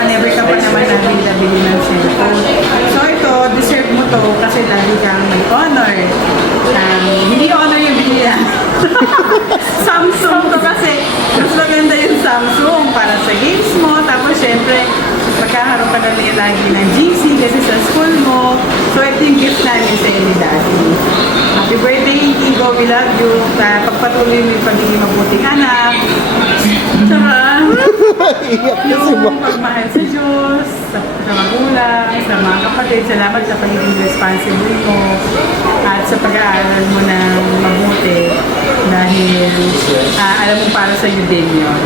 Tsaka never ka pa naman nabili ng cellphone. So ito, deserve mo to kasi lagi kang may honor. Hindi honor yung binila. Samsung to kasi mas maganda yung Samsung para sa games mo. Tapos syempre, magkakaroon ka na lagi ng GC kasi sa school mo. So ito yung gift namin sa ni Daddy. Happy birthday, Igo. We love you. Pagpatuloy mo yung pagiging mabuting anak. Tsaka, yung pagmahal sa Diyos, sa magulang, sa mga kapatid. Salamat sa pagiging responsible mo at sa pag-aaral mo ng mabuti dahil alam mo para sa iyo din yun.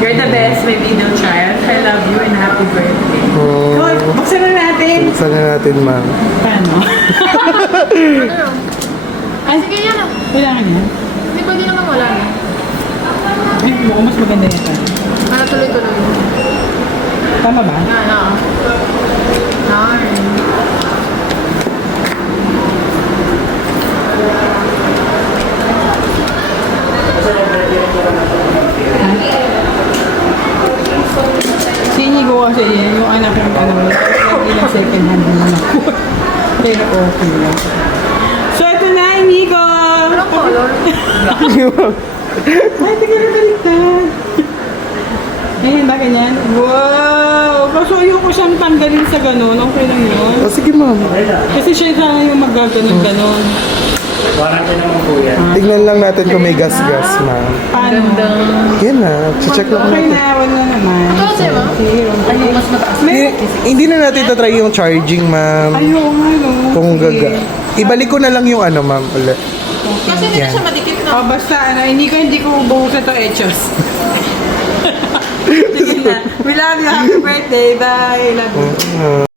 You're the best, my middle child. I love you and happy birthday. So, buksan na natin. Buksan na natin, ma'am. Paano? Ay, sige yan ah. Kailangan yan? Hindi pwede naman wala na. Ay, mukhang mas maganda yan. Para tuloy-tuloy. Tama ba? Yan ah. Darn. Sinigo kasi yan, yung anak ng lagi ng second hand naman ako. Pero okay lang. So, ito na, Inigo! Anong color? Ay, tingnan na baliktad. Ayan ba, ganyan? Wow! Kaso ayoko siyang tanggalin sa ganun. Okay lang yun. Oh, sige, ma'am. Kasi siya sana yung magaganon-ganon. Warranty naman po yan. Tignan lang natin kung may gas-gas, ma'am. Paano? Yan na. Check lang Okay natin. na, wala naman. Ito kasi, ma'am. Sige, okay. Mas mataas. Hindi na natin tatry yung charging, ma'am. Ayoko nga, no? Kung Sige. gaga. Ibalik ko na lang yung ano, ma'am, ulit. Kasi hindi na Yan. siya madikit na. Oh, basta, hindi ko ubuhusan to echos. Sige na. We love you. Happy birthday. Bye. Love you.